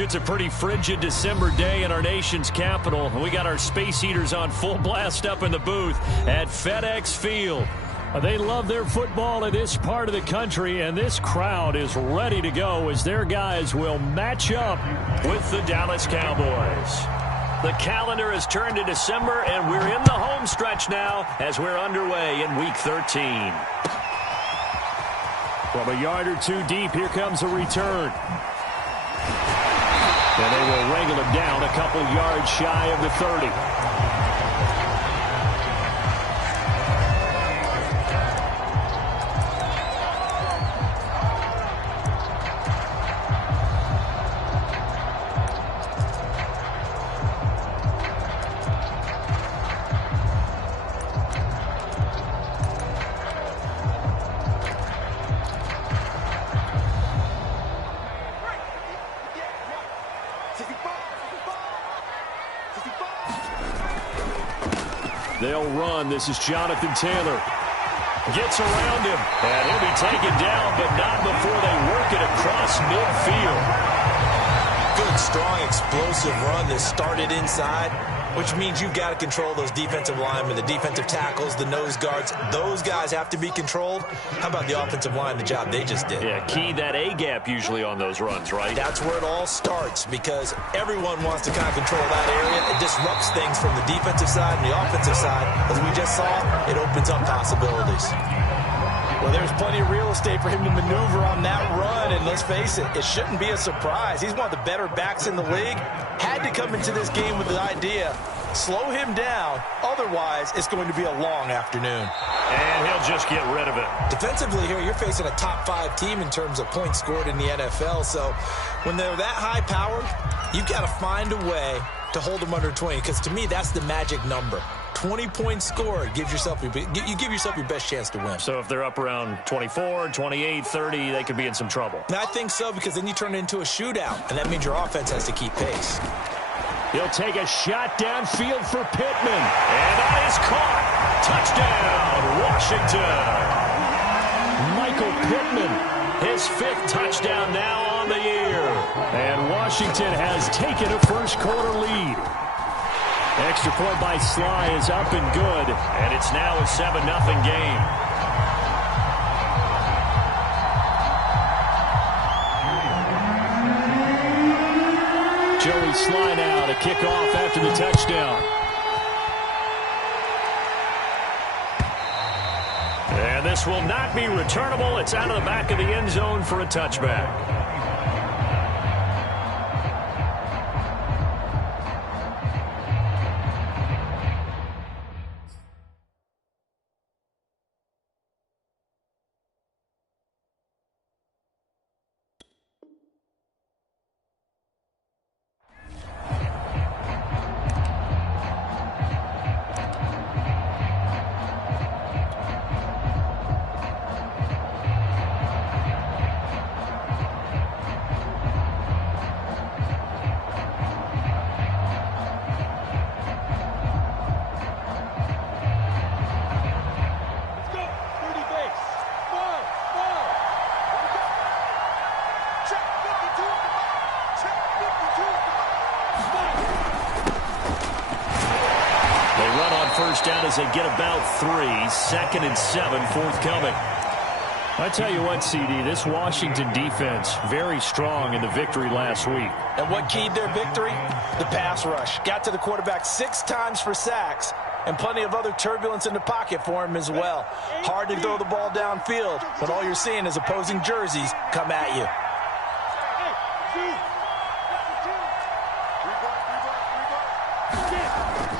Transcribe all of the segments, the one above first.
It's a pretty frigid December day in our nation's capital. We got our space heaters on full blast up in the booth at FedEx Field. They love their football in this part of the country, and this crowd is ready to go as their guys will match up with the Dallas Cowboys. The calendar has turned to December, and we're in the home stretch now as we're underway in Week 13. From a yard or two deep, here comes a return. And they will wrangle him down a couple yards shy of the 30. They'll run. This is Jonathan Taylor. Gets around him, and he'll be taken down, but not before they work it across midfield. Good, strong, explosive run that started inside, which means you've got to control those defensive linemen, the defensive tackles, the nose guards. Those guys have to be controlled. How about the offensive line, the job they just did? Yeah, key that A-gap usually on those runs, right? That's where it all starts, because everyone wants to kind of control that area. It disrupts things from the defensive side and the offensive side. As we just saw, it opens up possibilities. Well, there's plenty of real estate for him to maneuver on that run, and let's face it, it shouldn't be a surprise. He's one of the better backs in the league. Had to come into this game with the idea, slow him down, otherwise it's going to be a long afternoon. And he'll just get rid of it. Defensively here, you're facing a top-5 team in terms of points scored in the NFL, so when they're that high-powered, you've got to find a way to hold them under 20, because to me, that's the magic number. 20 points scored, you give yourself your best chance to win. So if they're up around 24, 28, 30, they could be in some trouble. And I think so, because then you turn it into a shootout, and that means your offense has to keep pace. He'll take a shot downfield for Pittman. And that is caught. Touchdown, Washington. Michael Pittman, his 5th touchdown now on the year. And Washington has taken a first-quarter lead. Extra point by Sly is up and good, and it's now a 7-0 game. Joey Sly now to kick off after the touchdown. And this will not be returnable. It's out of the back of the end zone for a touchback. Down as they get about 3. 2nd and 7 forthcoming. I tell you what, CD, this Washington defense very strong in the victory last week. And what keyed their victory? The pass rush. Got to the quarterback 6 times for sacks, and plenty of other turbulence in the pocket for him as well. Hard to throw the ball downfield, but all you're seeing is opposing jerseys come at you.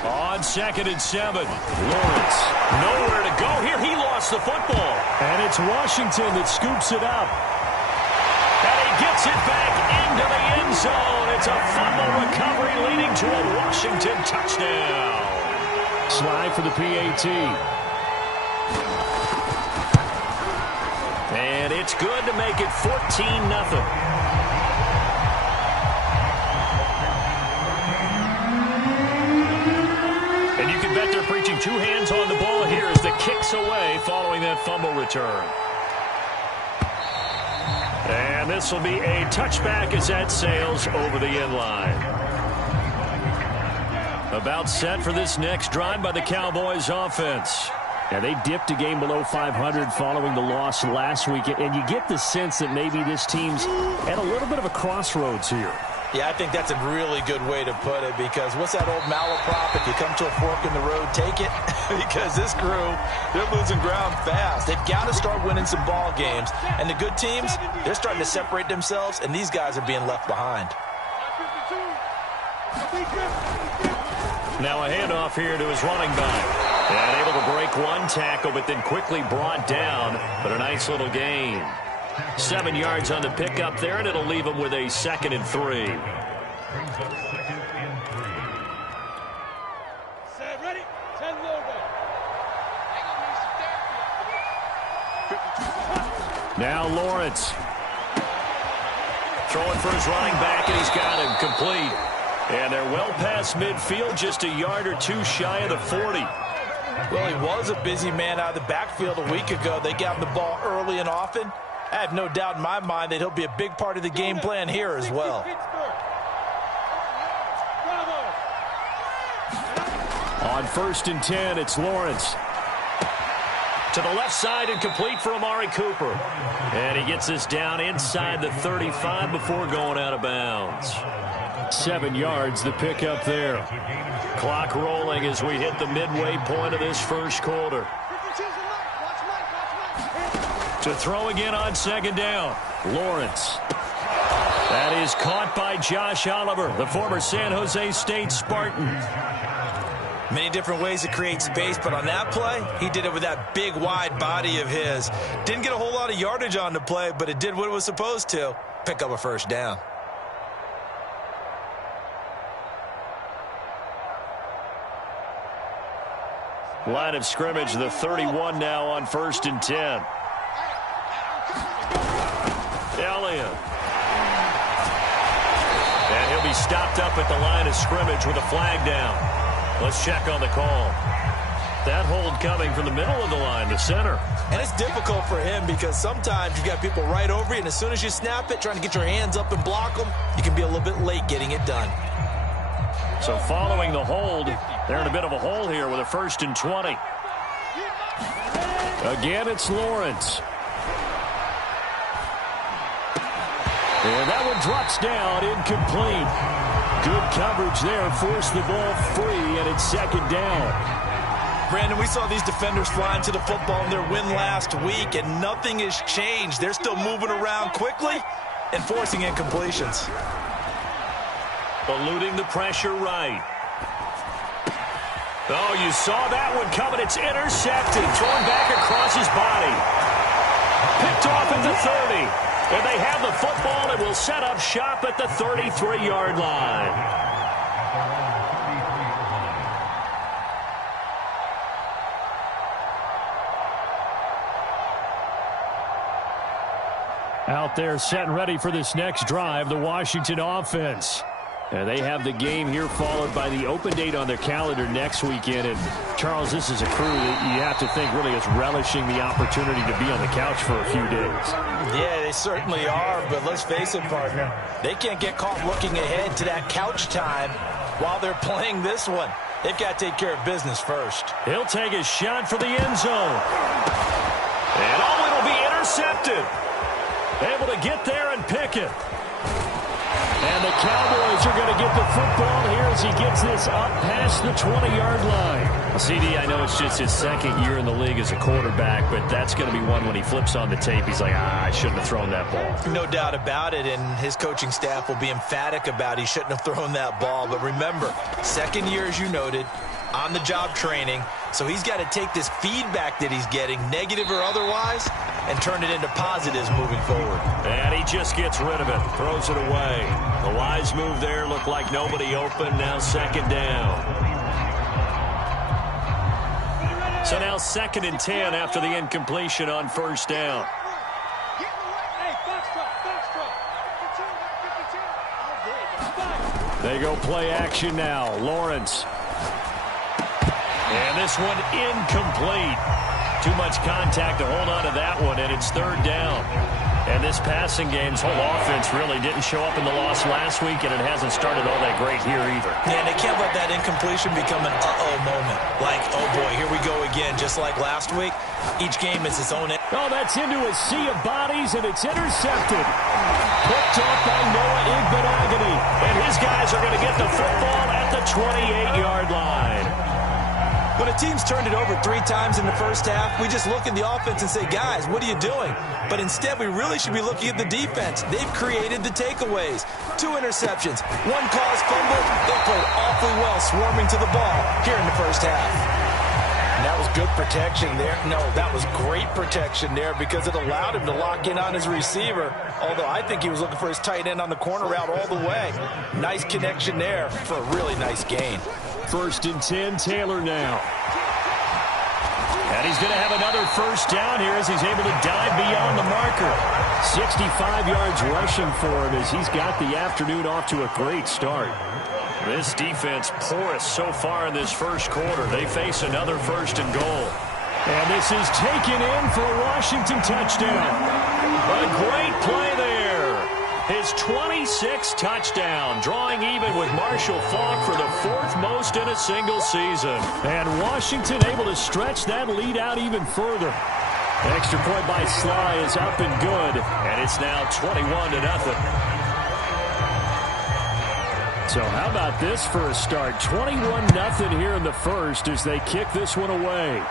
On 2nd and 7, Lawrence nowhere to go here. He lost the football. And it's Washington that scoops it up. And he gets it back into the end zone. It's a fumble recovery leading to a Washington touchdown. Slide for the PAT. And it's good to make it 14-0. Preaching 2 hands on the ball here as the kick's away following that fumble return. And And this will be a touchback as that sails over the end line. About set for this next drive by the Cowboys offense. And they dipped a game below 500 following the loss last week. And you get the sense that maybe this team's at a little bit of a crossroads here. Yeah, I think that's a really good way to put it, because what's that old malaprop? If you come to a fork in the road, take it. Because this crew, they're losing ground fast. They've got to start winning some ball games. And the good teams, they're starting to separate themselves, and these guys are being left behind. Now a handoff here to his running back. And able to break one tackle, but then quickly brought down. But a nice little gain. 7 yards on the pickup there, and it'll leave him with a 2nd and 3. Now Lawrence. Throwing for his running back, and he's got him complete. And they're well past midfield, just a yard or two shy of the 40. Well, he was a busy man out of the backfield a week ago. They got him the ball early and often. I have no doubt in my mind that he'll be a big part of the game plan here as well. On 1st and 10, it's Lawrence. To the left side and complete for Amari Cooper. And he gets this down inside the 35 before going out of bounds. 7 yards, the pickup there. Clock rolling as we hit the midway point of this first quarter. To throw again on 2nd down. Lawrence. That is caught by Josh Oliver, the former San Jose State Spartan. Many different ways to create space, but on that play, he did it with that big, wide body of his. Didn't get a whole lot of yardage on the play, but it did what it was supposed to. Pick up a 1st down. Line of scrimmage, the 31 now on 1st and 10. Elliott. And he'll be stopped up at the line of scrimmage with a flag down. Let's check on the call. That hold coming from the middle of the line, the center. And it's difficult for him because sometimes you've got people right over you, and as soon as you snap it, trying to get your hands up and block them, you can be a little bit late getting it done. So following the hold, they're in a bit of a hole here with a 1st and 20. Again, it's Lawrence. And that one drops down, incomplete. Good coverage there, forced the ball free, and it's 2nd down. Brandon, we saw these defenders flying to the football in their win last week, and nothing has changed. They're still moving around quickly and forcing incompletions. Eluding the pressure right. Oh, you saw that one coming. It's intercepted. Thrown back across his body. Picked off at the 30. And they have the football and will set up shop at the 33-yard line. Out there set and ready for this next drive, the Washington offense. And they have the game here followed by the open date on their calendar next weekend. And, Charles, this is a crew that you have to think really is relishing the opportunity to be on the couch for a few days. Yeah, they certainly are. But let's face it, partner, they can't get caught looking ahead to that couch time while they're playing this one. They've got to take care of business first. He'll take a shot for the end zone. And, oh, it'll be intercepted. Able to get there and pick it. And the Cowboys are going to get the football here as he gets this up past the 20-yard line. Well, CD, I know it's just his 2nd year in the league as a quarterback, but that's going to be one when he flips on the tape. He's like, I shouldn't have thrown that ball. No doubt about it, and his coaching staff will be emphatic about he shouldn't have thrown that ball. But remember, 2nd year, as you noted, on-the-job training. So he's got to take this feedback that he's getting, negative or otherwise, and turn it into positives moving forward. And he just gets rid of it, throws it away. The wise move there, looked like nobody open, now 2nd down. So now 2nd and 10 after the incompletion on 1st down. They go play action now. Lawrence. And this one incomplete. Too much contact to hold on to that one, and it's 3rd down. And this passing game's whole offense really didn't show up in the loss last week, and it hasn't started all that great here either. Yeah, and they can't let that incompletion become an uh-oh moment. Like, oh boy, here we go again, just like last week. Each game is its own. Oh, that's into a sea of bodies, and it's intercepted. Picked up by Noah Igbenogany. And his guys are going to get the football at the 28-yard line. When a team's turned it over 3 times in the first half, we just look at the offense and say, guys, what are you doing? But instead, we really should be looking at the defense. They've created the takeaways. 2 interceptions, 1 caused fumble. They played awfully well swarming to the ball here in the first half. And that was good protection there. No, that was great protection there because it allowed him to lock in on his receiver. Although I think he was looking for his tight end on the corner route all the way. Nice connection there for a really nice gain. 1st and 10, Taylor now. And he's going to have another first down here as he's able to dive beyond the marker. 65 yards rushing for him as he's got the afternoon off to a great start. This defense porous so far in this first quarter. They face another 1st and goal. And this is taken in for a Washington touchdown. A great play there. His 26th touchdown, drawing even with Marshall Faulk for the 4th most in a single season. And Washington able to stretch that lead out even further. Extra point by Sly is up and good, and it's now 21-0. So how about this for a start? 21-0 here in the first as they kick this one away.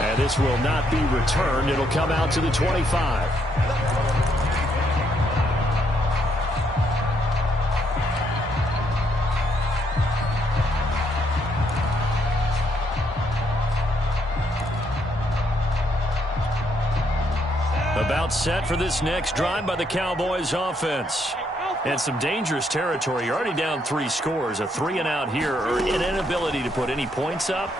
And this will not be returned. It'll come out to the 25. About set for this next drive by the Cowboys offense. And some dangerous territory. You're already down 3 scores. A 3-and-out here or an inability to put any points up.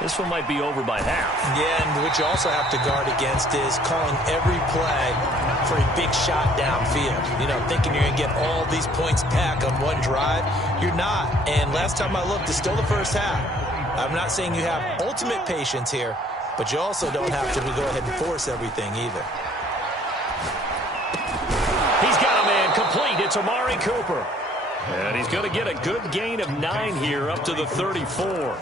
This one might be over by half. Yeah, and what you also have to guard against is calling every play for a big shot downfield. You know, thinking you're going to get all these points back on one drive. You're not. And last time I looked, it's still the first half. I'm not saying you have ultimate patience here, but you also don't have to go ahead and force everything either. He's got a man complete. It's Amari Cooper. And he's going to get a good gain of 9 here up to the 34.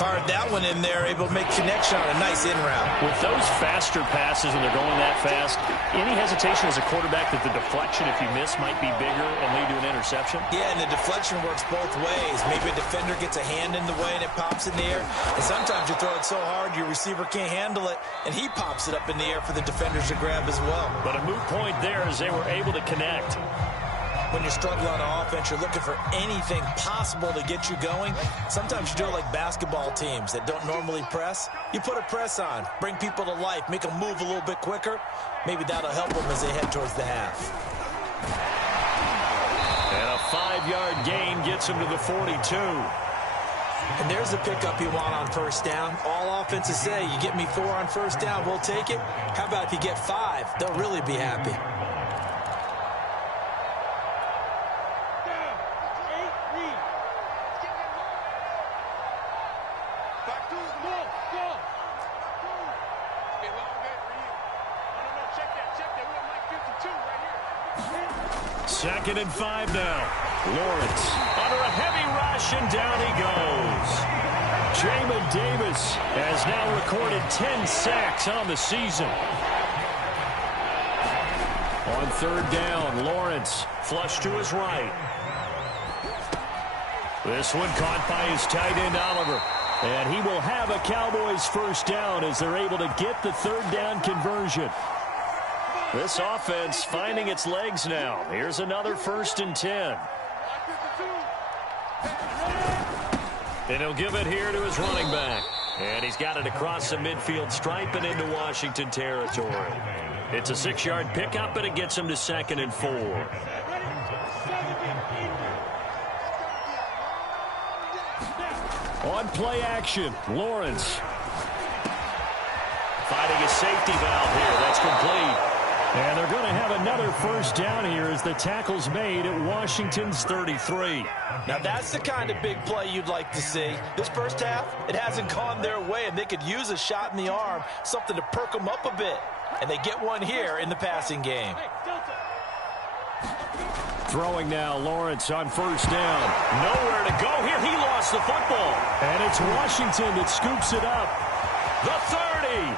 Fired that one in there, able to make connection on a nice in route. With those faster passes when they're going that fast, any hesitation as a quarterback that the deflection, if you miss, might be bigger and lead to an interception? Yeah, and the deflection works both ways. Maybe a defender gets a hand in the way and it pops in the air. And sometimes you throw it so hard your receiver can't handle it, and he pops it up in the air for the defenders to grab as well. But a moot point there as they were able to connect. When you're struggling on offense, you're looking for anything possible to get you going. Sometimes you do it like basketball teams that don't normally press. You put a press on, bring people to life, make them move a little bit quicker. Maybe that'll help them as they head towards the half. And a 5-yard gain gets him to the 42. And there's the pickup you want on first down. All offenses say, you get me 4 on first down, we'll take it. How about if you get 5? They'll really be happy. Second and 5 now. Lawrence under a heavy rush, and down he goes. Jamin Davis has now recorded 10 sacks on the season. On 3rd down, Lawrence flush to his right. This one caught by his tight end, Oliver. And he will have a Cowboys first down as they're able to get the 3rd down conversion. This offense finding its legs now. Here's another 1st and 10. And he'll give it here to his running back. And he's got it across the midfield stripe and into Washington territory. It's a 6-yard pickup, and it gets him to 2nd and 4. On play action, Lawrence. Finding a safety valve here. That's complete. And they're going to have another first down here as the tackle's made at Washington's 33. Now that's the kind of big play you'd like to see. This first half, it hasn't gone their way, and they could use a shot in the arm, something to perk them up a bit. And they get one here in the passing game. Throwing now, Lawrence on first down. Nowhere to go here. He lost the football. And it's Washington that scoops it up. The 30.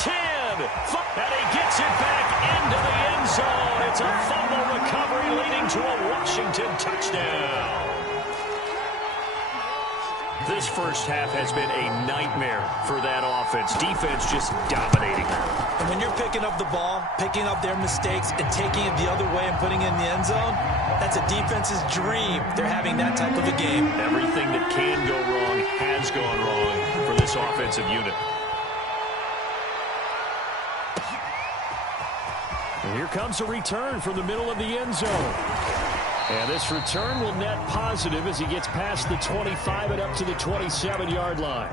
10. And he gets it back into the end zone. It's a fumble recovery leading to a Washington touchdown. This first half has been a nightmare for that offense. Defense just dominating them. And when you're picking up the ball, picking up their mistakes, and taking it the other way and putting it in the end zone, that's a defense's dream. They're having that type of a game. Everything that can go wrong has gone wrong for this offensive unit. And here comes a return from the middle of the end zone. And this return will net positive as he gets past the 25 and up to the 27-yard line.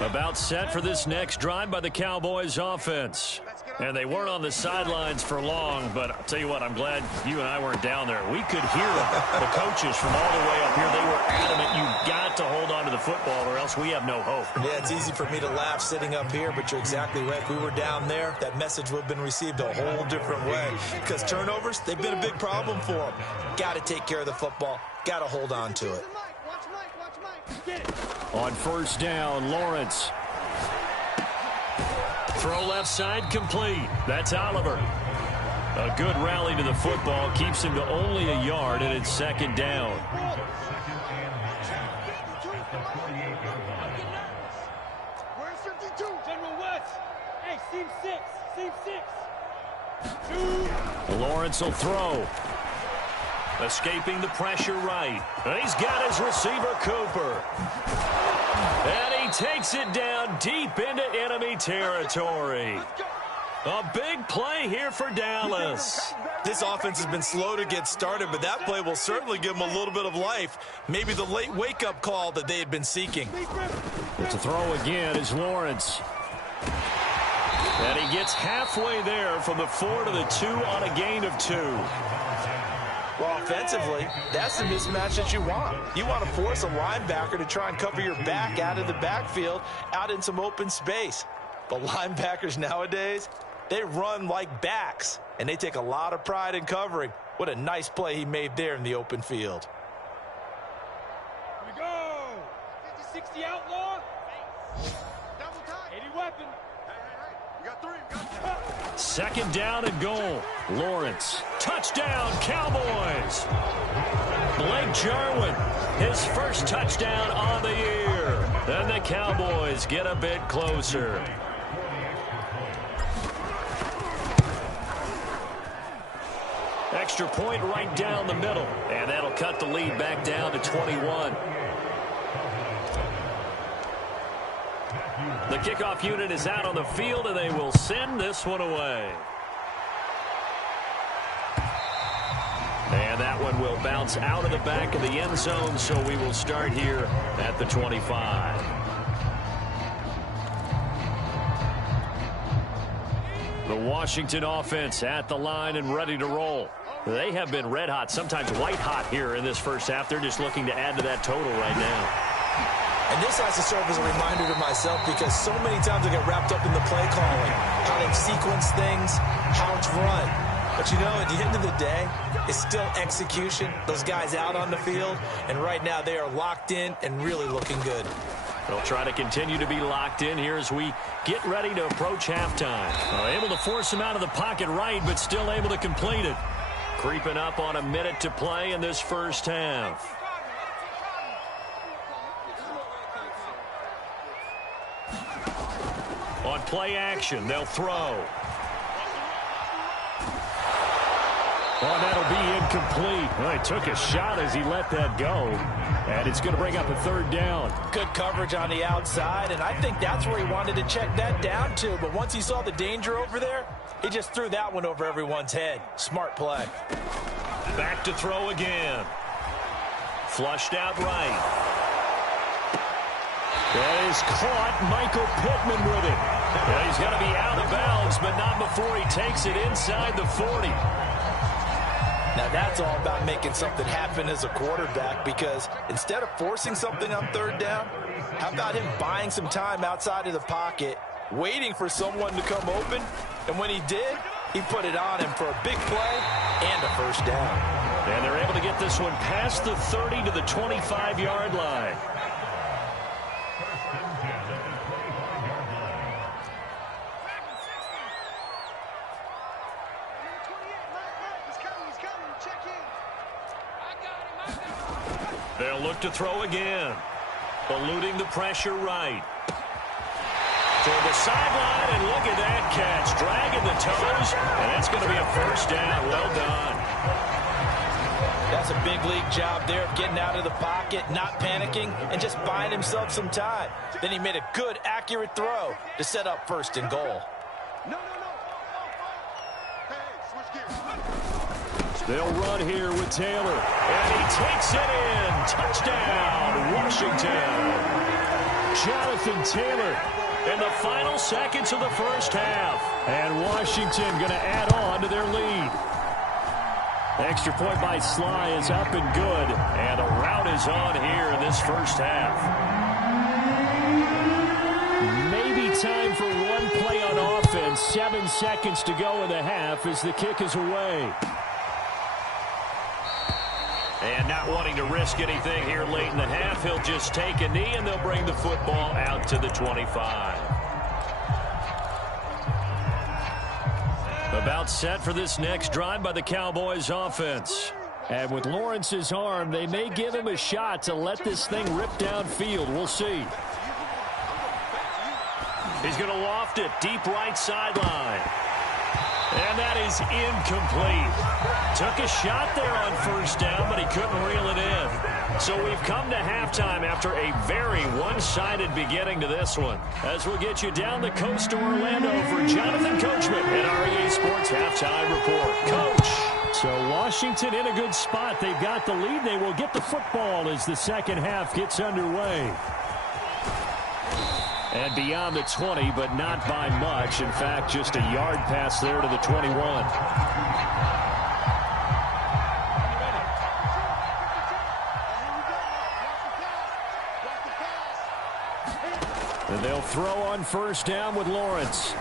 About set for this next drive by the Cowboys offense. And they weren't on the sidelines for long, but I'll tell you what, I'm glad you and I weren't down there. We could hear the coaches from all the way up here. They were adamant, you've got to hold on to the football or else we have no hope. Yeah, it's easy for me to laugh sitting up here, but you're exactly right. If we were down there, that message would have been received a whole different way. Because turnovers, they've been a big problem for them. Got to take care of the football. Got to hold on to it. On first down, Lawrence. Throw left side complete. That's Oliver. A good rally to the football keeps him to only a yard, and it's second down. Where's 52? General West. Hey, seam 6. Lawrence will throw. Escaping the pressure right. He's got his receiver, Cooper. And he takes it down deep into enemy territory. A big play here for Dallas. This offense has been slow to get started, but that play will certainly give them a little bit of life. Maybe the late wake-up call that they had been seeking. To throw again is Lawrence. And he gets halfway there from the 4 to the 2 on a gain of 2. Well, offensively, that's the mismatch that you want. You want to force a linebacker to try and cover your back out of the backfield, out in some open space. But linebackers nowadays, they run like backs, and they take a lot of pride in covering. What a nice play he made there in the open field. Here we go. 50-60 outlaw. Double time. 80 weapon. Hey. You got 3. Second down and goal. Lawrence. Touchdown, Cowboys. Blake Jarwin, his first touchdown on the year. And the Cowboys get a bit closer. Extra point right down the middle. And that'll cut the lead back down to 21. The kickoff unit is out on the field, and they will send this one away. And that one will bounce out of the back of the end zone, so we will start here at the 25. The Washington offense at the line and ready to roll. They have been red hot, sometimes white hot here in this first half. They're just looking to add to that total right now. And this has to serve as a reminder to myself because so many times I get wrapped up in the play calling, how to sequence things, how to run. But, you know, at the end of the day, it's still execution. Those guys out on the field, and right now they are locked in and really looking good. They'll try to continue to be locked in here as we get ready to approach halftime. Able to force him out of the pocket right, but still able to complete it. Creeping up on a minute to play in this first half. On play action, they'll throw. Oh, that'll be incomplete. Well, he took a shot as he let that go. And it's going to bring up a third down. Good coverage on the outside, and I think that's where he wanted to check that down to. But once he saw the danger over there, he just threw that one over everyone's head. Smart play. Back to throw again. Flushed out right. That is caught. Michael Pittman with it. And he's got to be out of bounds, but not before he takes it inside the 40. Now that's all about making something happen as a quarterback, because instead of forcing something on third down, how about him buying some time outside of the pocket, waiting for someone to come open, and when he did, he put it on him for a big play and a first down. And they're able to get this one past the 30 to the 25-yard line. They'll look to throw again. Eluding the pressure right. Toward the sideline, and look at that catch. Dragging the toes, and that's going to be a first down. Well done. That's a big league job there of getting out of the pocket, not panicking, and just buying himself some time. Then he made a good, accurate throw to set up first and goal. They'll run here with Taylor. And he takes it in. Touchdown, Washington. Jonathan Taylor in the final seconds of the first half. And Washington going to add on to their lead. Extra point by Sly is up and good. And a rout is on here in this first half. Maybe time for one play on offense. 7 seconds to go in the half as the kick is away. And not wanting to risk anything here late in the half, he'll just take a knee, and they'll bring the football out to the 25. About set for this next drive by the Cowboys offense. And with Lawrence's arm, they may give him a shot to let this thing rip downfield. We'll see. He's going to loft it deep right sideline. And that is incomplete. Took a shot there on first down, but he couldn't reel it in. So we've come to halftime after a very one-sided beginning to this one. As we'll get you down the coast to Orlando for Jonathan Coachman at REA Sports Halftime Report. Coach. So Washington in a good spot. They've got the lead. They will get the football as the second half gets underway. And beyond the 20, but not by much. In fact, just a yard pass there to the 21. And they'll throw on first down with Lawrence.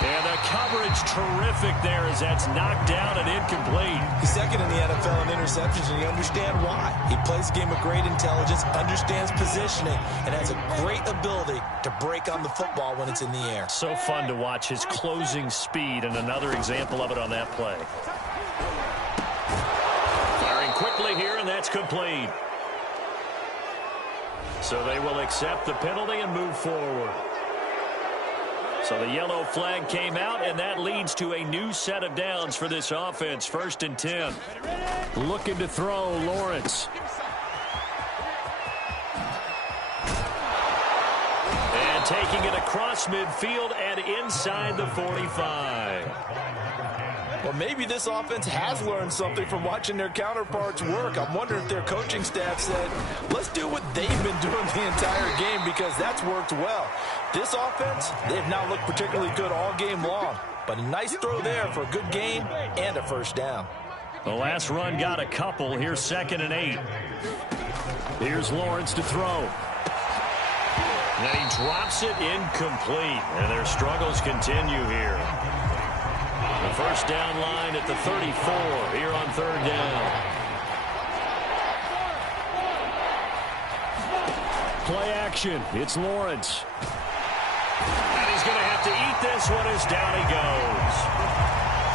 And the coverage terrific there as that's knocked down and incomplete. He's second in the NFL in interceptions, and you understand why. He plays a game of great intelligence, understands positioning, and has a great ability to break on the football when it's in the air. So fun to watch his closing speed, and another example of it on that play. Firing quickly here, and that's complete. So they will accept the penalty and move forward. So the yellow flag came out, and that leads to a new set of downs for this offense. 1st and 10. Looking to throw, Lawrence. And taking it across midfield and inside the 45. Well, maybe this offense has learned something from watching their counterparts work. I'm wondering if their coaching staff said, let's do what they've been doing the entire game, because that's worked well. This offense, they've not looked particularly good all game long. But a nice throw there for a good gain and a first down. The last run got a couple. Here's 2nd and 8. Here's Lawrence to throw. And he drops it incomplete. And their struggles continue here. The first down line at the 34 here on 3rd down. Play action. It's Lawrence. And he's going to have to eat this one as down he goes.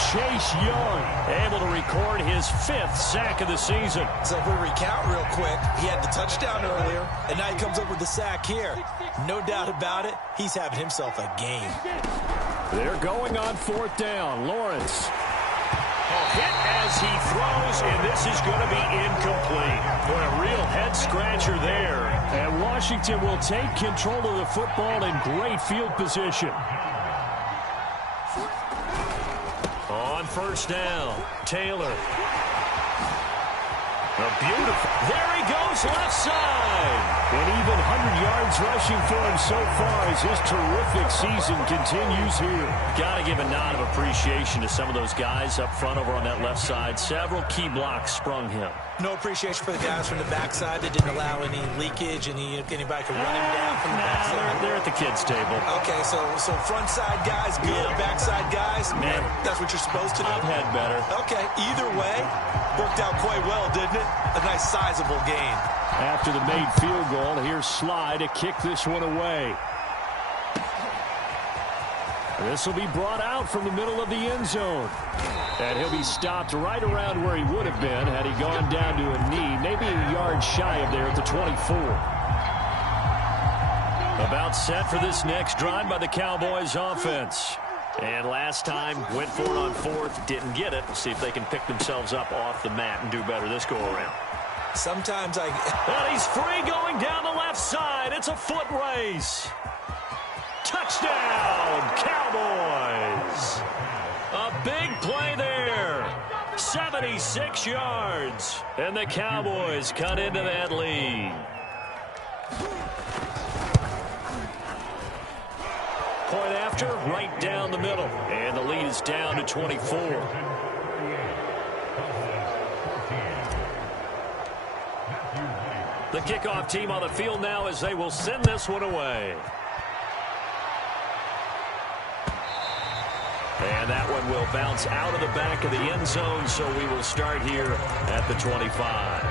Chase Young able to record his 5th sack of the season. So if we recount real quick, he had the touchdown earlier, and now he comes up with the sack here. No doubt about it, he's having himself a game. They're going on 4th down. Lawrence. Hit as he throws, and this is going to be incomplete. Boy, a real head-scratcher there. And Washington will take control of the football in great field position. On 1st down, Taylor. Beautiful. There he goes, left side. And even 100 yards rushing for him so far as his terrific season continues here. Got to give a nod of appreciation to some of those guys up front over on that left side. Several key blocks sprung him. No appreciation for the guys from the backside that didn't allow any leakage, anybody could run him down from the backside. They're at the kids' table. Okay, so front side guys good, backside guys, man, that's what you're supposed to do? I've had better. Okay, either way, worked out quite well, didn't it? A nice sizable gain. After the made field goal, here's Sly to kick this one away. This will be brought out from the middle of the end zone. And he'll be stopped right around where he would have been had he gone down to a knee, maybe a yard shy of there at the 24. About set for this next drive by the Cowboys offense. And last time, went for it on fourth, didn't get it. See if they can pick themselves up off the mat and do better this go-around. Sometimes And he's free going down the left side. It's a foot race. Touchdown, Cowboys. A big play there. 76 yards. And the Cowboys cut into that lead. Point after, right down the middle. And the lead is down to 24. The kickoff team on the field now as they will send this one away. And that one will bounce out of the back of the end zone, so we will start here at the 25.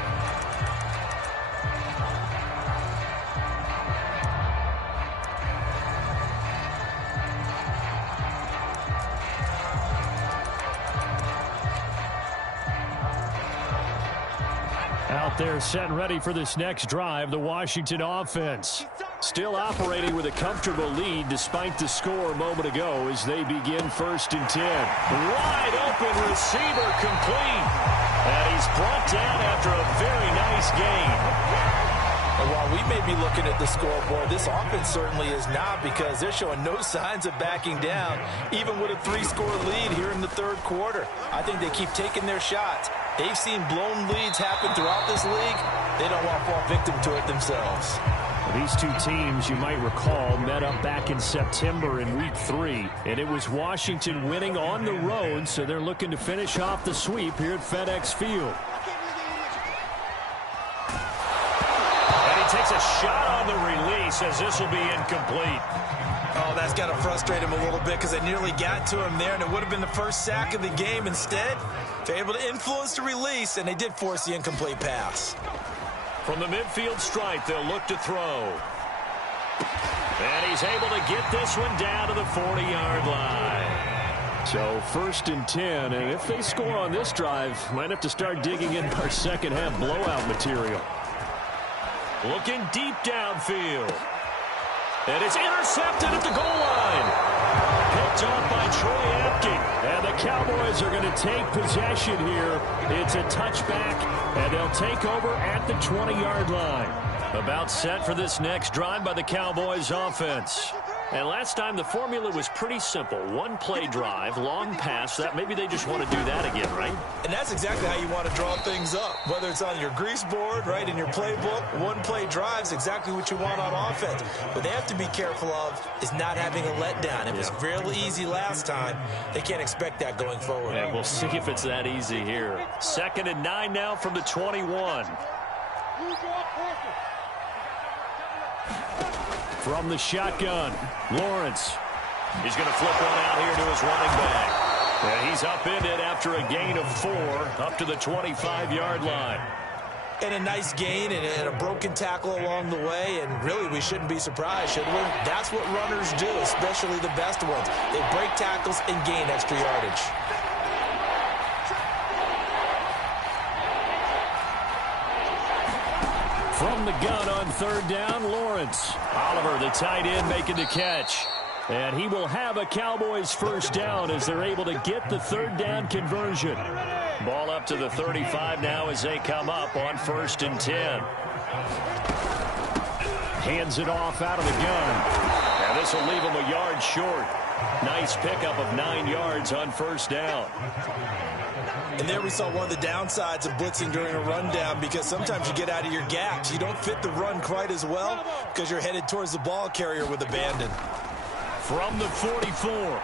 Out there set and ready for this next drive, the Washington offense. Still operating with a comfortable lead despite the score a moment ago as they begin 1st and 10. Wide open receiver complete. And he's brought down after a very nice gain. And while we may be looking at the scoreboard, this offense certainly is not, because they're showing no signs of backing down, even with a 3-score lead here in the third quarter. I think they keep taking their shots. They've seen blown leads happen throughout this league. They don't want to fall victim to it themselves. These two teams, you might recall, met up back in September in Week 3, and it was Washington winning on the road, so they're looking to finish off the sweep here at FedEx Field. And he takes a shot on the release as this will be incomplete. Oh, that's got to frustrate him a little bit because they nearly got to him there, and it would have been the first sack of the game. Instead, they're able to influence the release, and they did force the incomplete pass. From the midfield stripe, they'll look to throw. And he's able to get this one down to the 40-yard line. So 1st and 10, and if they score on this drive, might have to start digging in our second-half blowout material. Looking deep downfield. And it's intercepted at the goal line. Picked off by Troy Apke. And the Cowboys are going to take possession here. It's a touchback, and they'll take over at the 20-yard line. About set for this next drive by the Cowboys offense. And last time the formula was pretty simple. One-play drive, long pass. That maybe they just want to do that again, right? And that's exactly how you want to draw things up. Whether it's on your grease board, right, in your playbook, one-play drive's exactly what you want on offense. What they have to be careful of is not having a letdown. It was fairly easy last time. They can't expect that going forward. And we'll see if it's that easy here. 2nd and 9 now from the 21. From the shotgun, Lawrence. He's going to flip one out here to his running back. And he's upended after a gain of 4 up to the 25-yard line. And a nice gain and a broken tackle along the way. And really, we shouldn't be surprised, should we? That's what runners do, especially the best ones. They break tackles and gain extra yardage. From the gun on 3rd down, Lawrence. Oliver, the tight end, making the catch. And he will have a Cowboys 1st down as they're able to get the 3rd down conversion. Ball up to the 35 now as they come up on 1st and 10. Hands it off out of the gun. And this will leave him a yard short. Nice pickup of 9 yards on first down. And there we saw one of the downsides of blitzing during a rundown, because sometimes you get out of your gaps. You don't fit the run quite as well because you're headed towards the ball carrier with abandon. From the 44, Lawrence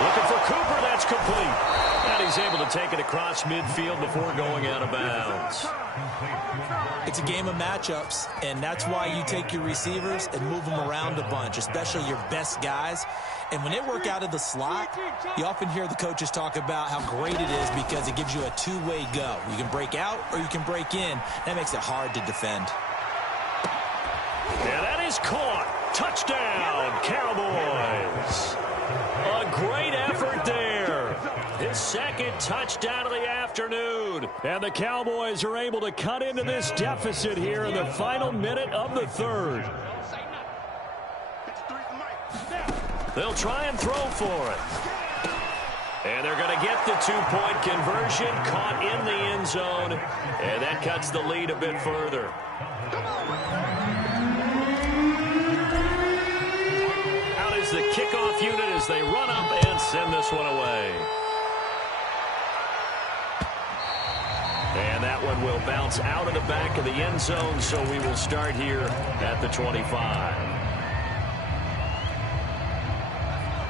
looking for Cooper. That's complete. And he's able to take it across midfield before going out of bounds. It's a game of matchups, and that's why you take your receivers and move them around a bunch, especially your best guys. And when they work out of the slot, you often hear the coaches talk about how great it is because it gives you a two-way go. You can break out or you can break in. That makes it hard to defend. And that is caught. Touchdown, Cowboys. A great effort there. His second touchdown of the afternoon. And the Cowboys are able to cut into this deficit here in the final minute of the third. They'll try and throw for it. And they're going to get the two-point conversion, caught in the end zone. And that cuts the lead a bit further. Out is the kickoff unit as they run up and send this one away. And that one will bounce out of the back of the end zone, so we will start here at the 25.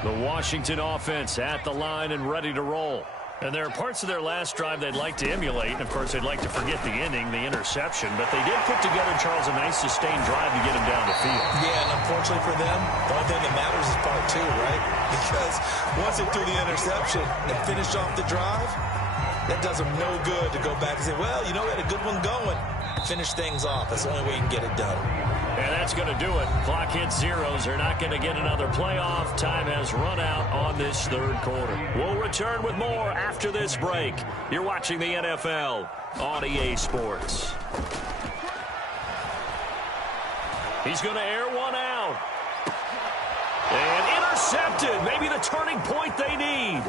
The Washington offense at the line and ready to roll. And there are parts of their last drive they'd like to emulate. And, of course, they'd like to forget the ending, the interception. But they did put together, Charles, a nice sustained drive to get him down the field. Yeah, and unfortunately for them, the only thing that matters is part two, right? Because once they threw the interception and finished off the drive, that does them no good to go back and say, well, you know, we had a good one going. Finish things off. That's the only way you can get it done. And that's going to do it. Clock hits zeros. They're not going to get another playoff. Time has run out on this third quarter. We'll return with more after this break. You're watching the NFL on EA Sports. He's going to air one out. And intercepted. Maybe the turning point they need.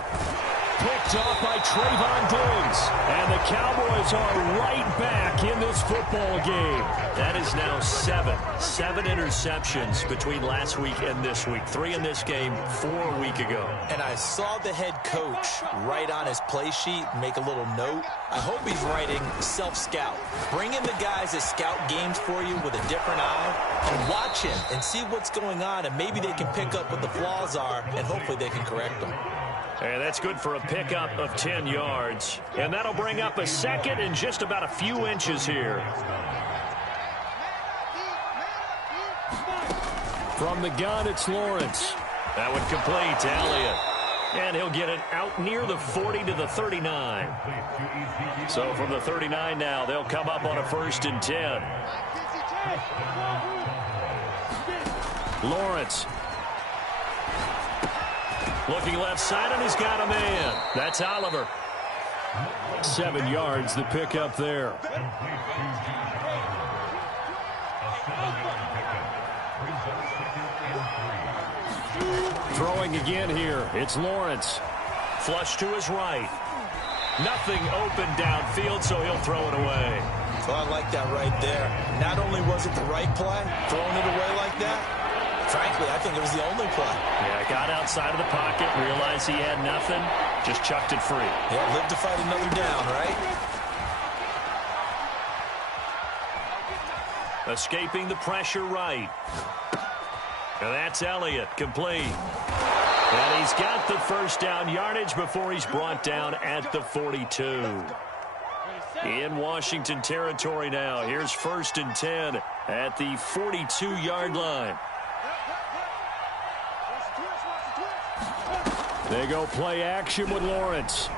Picked off by Trayvon Diggs. And the Cowboys are right back in this football game. That is now seven interceptions between last week and this week. 3 in this game, 4 a week ago. And I saw the head coach write on his play sheet, make a little note. I hope he's writing self-scout. Bring in the guys that scout games for you with a different eye and watch him and see what's going on, and maybe they can pick up what the flaws are, and hopefully they can correct them. And that's good for a pickup of 10 yards. And that'll bring up a second and just about a few inches here. From the gun, it's Lawrence. That would complete to Elliott. And he'll get it out near the 40 to the 39. So from the 39 now, they'll come up on a 1st and 10. Lawrence. Looking left side, and he's got a man. That's Oliver. 7 yards, the pickup there. Throwing again here. It's Lawrence. Flush to his right. Nothing open downfield, so he'll throw it away. Well, I like that right there. Not only was it the right play, throwing it away like that, frankly, I think it was the only play. Yeah, got outside of the pocket, realized he had nothing, just chucked it free. Yeah, live to fight another down, right? Escaping the pressure right. And that's Elliott, complete. And he's got the first down yardage before he's brought down at the 42. In Washington territory now. Here's 1st and 10 at the 42-yard line. They go play action with Lawrence.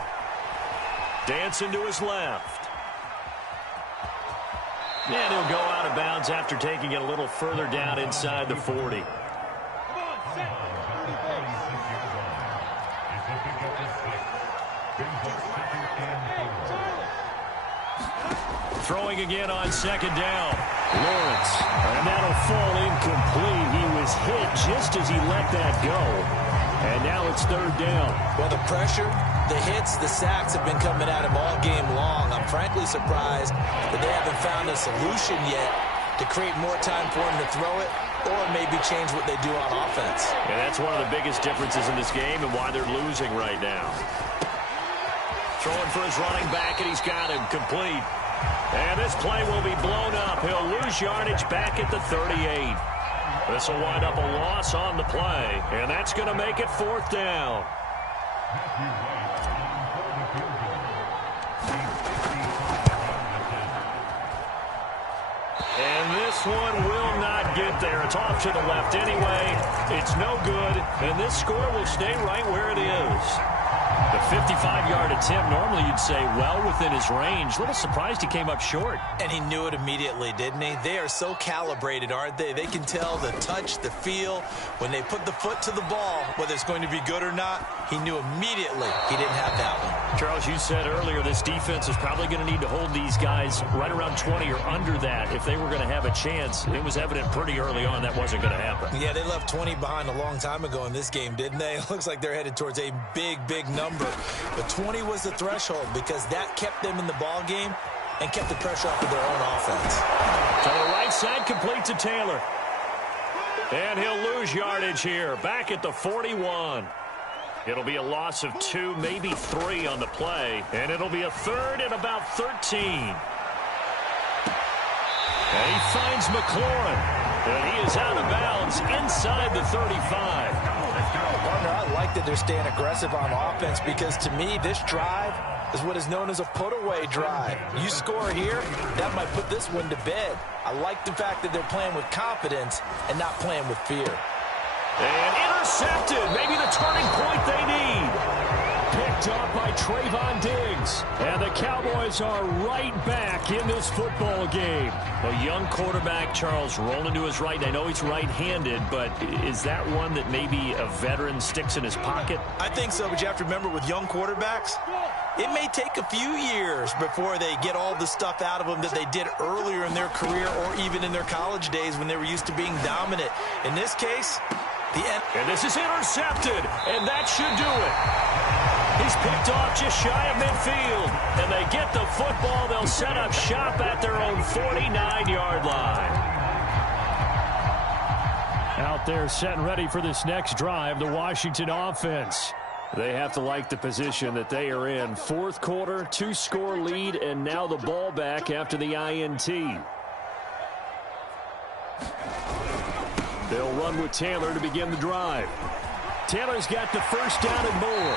Dancing to his left. And he'll go out of bounds after taking it a little further down inside the 40. Throwing again on 2nd down. Lawrence. And that'll fall incomplete. He was hit just as he let that go. And now it's 3rd down. Well, the pressure, the hits, the sacks have been coming at him all game long. I'm frankly surprised that they haven't found a solution yet to create more time for him to throw it. or maybe change what they do on offense. And that's one of the biggest differences in this game and why they're losing right now. Throwing for his running back, and he's got him complete. And this play will be blown up. He'll lose yardage back at the 38. This will wind up a loss on the play, and that's going to make it 4th down. And this one will not get there. It's off to the left anyway. It's no good, and this score will stay right where it is. The 55-yard attempt, normally you'd say well within his range. A little surprised he came up short. And he knew it immediately, didn't he? They are so calibrated, aren't they? They can tell the touch, the feel. When they put the foot to the ball, whether it's going to be good or not, he knew immediately he didn't have that one. Charles, you said earlier this defense is probably going to need to hold these guys right around 20 or under that if they were going to have a chance. It was evident pretty early on that wasn't going to happen. Yeah, they left 20 behind a long time ago in this game, didn't they? It looks like they're headed towards a big, big number. But 20 was the threshold because that kept them in the ball game and kept the pressure off of their own offense. To the right side, complete to Taylor. And he'll lose yardage here, back at the 41. It'll be a loss of 2, maybe 3 on the play. And it'll be a 3rd and about 13. And he finds McLaurin. And he is out of bounds inside the 35. Partner, I like that they're staying aggressive on offense because to me, this drive is what is known as a put-away drive. You score here, that might put this one to bed. I like the fact that they're playing with confidence and not playing with fear. And intercepted. Maybe the turning point they need. Picked up by Trayvon Diggs. And the Cowboys are right back in this football game. A young quarterback, Charles, rolling to his right. I know he's right-handed, but is that one that maybe a veteran sticks in his pocket? I think so, but you have to remember with young quarterbacks, it may take a few years before they get all the stuff out of them that they did earlier in their career or even in their college days when they were used to being dominant. In this case, the end. And this is intercepted, and that should do it. He's picked off just shy of midfield, and they get the football. They'll set up shop at their own 49-yard line. Out there set and ready for this next drive, the Washington offense. They have to like the position that they are in. 4th quarter, 2-score lead, and now the ball back after the INT. They'll run with Taylor to begin the drive. Taylor's got the first down and more.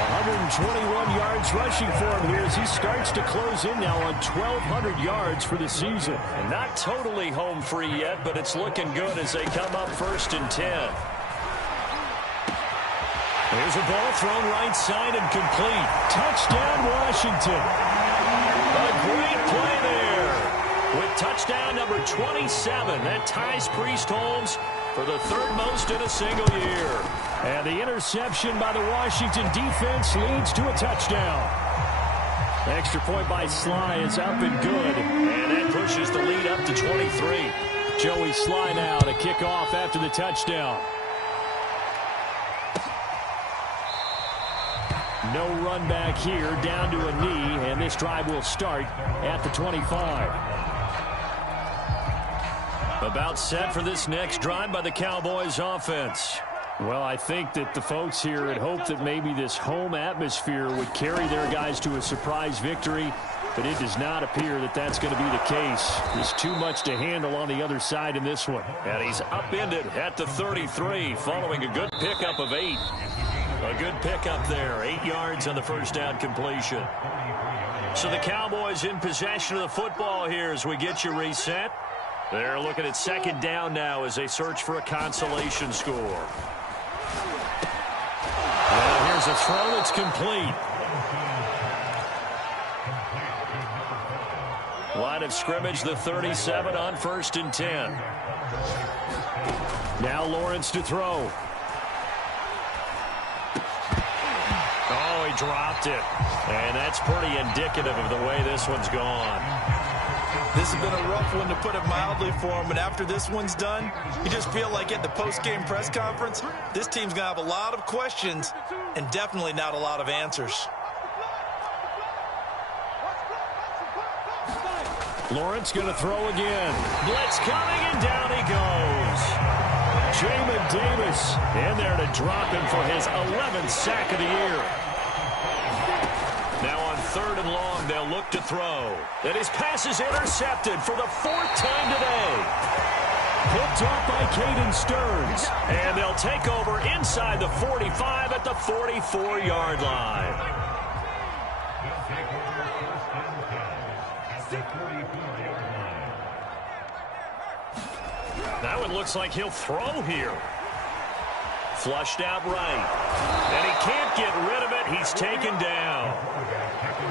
121 yards rushing for him here as he starts to close in now on 1,200 yards for the season. And not totally home free yet, but it's looking good as they come up 1st and 10. There's a ball thrown right side and complete. Touchdown, Washington. A great play there. With touchdown number 27, that ties Priest Holmes for the 3rd most in a single year. And the interception by the Washington defense leads to a touchdown. Extra point by Sly is up and good. And that pushes the lead up to 23. Joey Sly now to kick off after the touchdown. No run back here, down to a knee, and this drive will start at the 25. About set for this next drive by the Cowboys offense. Well, I think that the folks here had hoped that maybe this home atmosphere would carry their guys to a surprise victory, but it does not appear that that's going to be the case. There's too much to handle on the other side in this one. And he's upended at the 33 following a good pickup of 8. A good pickup there, 8 yards on the first down completion. So the Cowboys in possession of the football here as we get you reset. They're looking at 2nd down now as they search for a consolation score. Well, here's a throw that's complete. Line of scrimmage, the 37 on 1st and 10. Now Lawrence to throw. Oh, he dropped it. And that's pretty indicative of the way this one's gone. This has been a rough one, to put it mildly, for him. And after this one's done, you just feel like at the post-game press conference, this team's going to have a lot of questions and definitely not a lot of answers. Lawrence going to throw again. Blitz coming, and down he goes. Jamin Davis in there to drop him for his 11th sack of the year. Now on 3rd and long, they'll look to throw. And his pass is intercepted for the 4th time today. Picked off by Caden Stearns. And they'll take over inside the 45 at the 44-yard line. That one looks like he'll throw here. Flushed out right. And he can't get rid of it. He's taken down.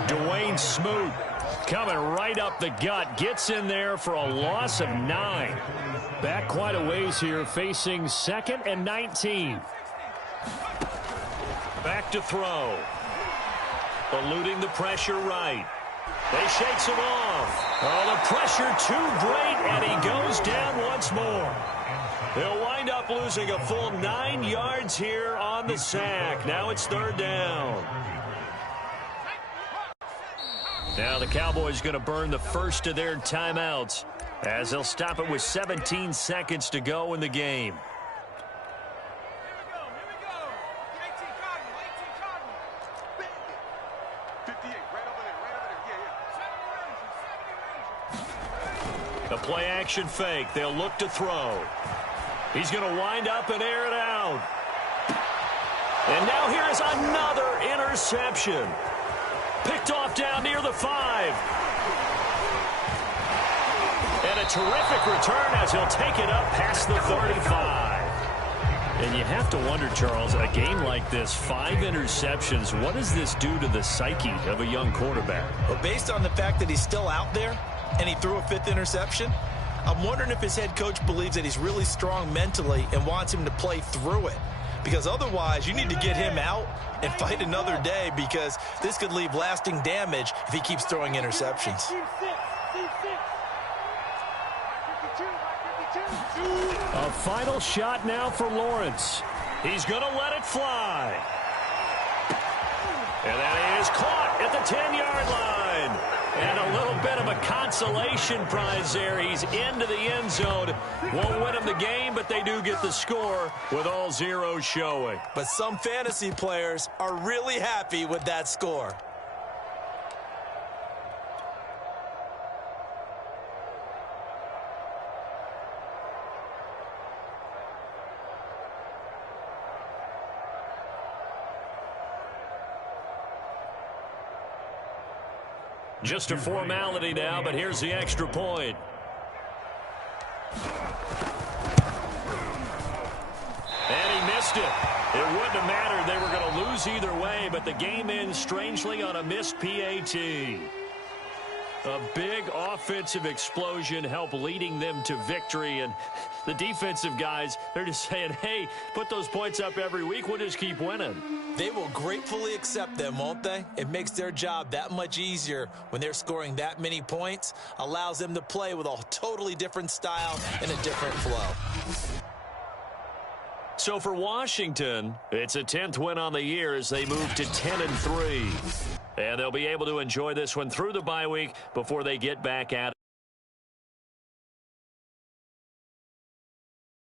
Dwayne Smoot coming right up the gut. Gets in there for a loss of 9. Back quite a ways here, facing 2nd and 19. Back to throw. Eluding the pressure right. They shakes him off. Oh, the pressure too great, and he goes down once more. They'll wind up losing a full 9 yards here on the sack. Now it's 3rd down. Now the Cowboys going to burn the first of their timeouts as they'll stop it with 17 seconds to go in the game. The play-action fake. They'll look to throw. He's going to wind up and air it out. And now here's another interception. Picked off down near the 5. And a terrific return as he'll take it up past the 35. And you have to wonder, Charles, a game like this, 5 interceptions, what does this do to the psyche of a young quarterback? Well, based on the fact that he's still out there and he threw a 5th interception, I'm wondering if his head coach believes that he's really strong mentally and wants him to play through it. Because otherwise, you need to get him out and fight another day, because this could leave lasting damage if he keeps throwing interceptions. A final shot now for Lawrence. He's going to let it fly. And that is caught at the 10-yard line. And a little bit of a consolation prize there. He's into the end zone. Won't win him the game, but they do get the score with all zeros showing. But some fantasy players are really happy with that score. Just a formality now, but here's the extra point. And he missed it. It wouldn't have mattered. They were going to lose either way, but the game ends strangely on a missed PAT. A big offensive explosion helped leading them to victory, and the defensive guys, they're just saying, hey, put those points up every week. We'll just keep winning. They will gratefully accept them, won't they? It makes their job that much easier when they're scoring that many points, allows them to play with a totally different style and a different flow. So for Washington, it's a 10th win on the year as they move to 10-3. And they'll be able to enjoy this one through the bye week before they get back at it.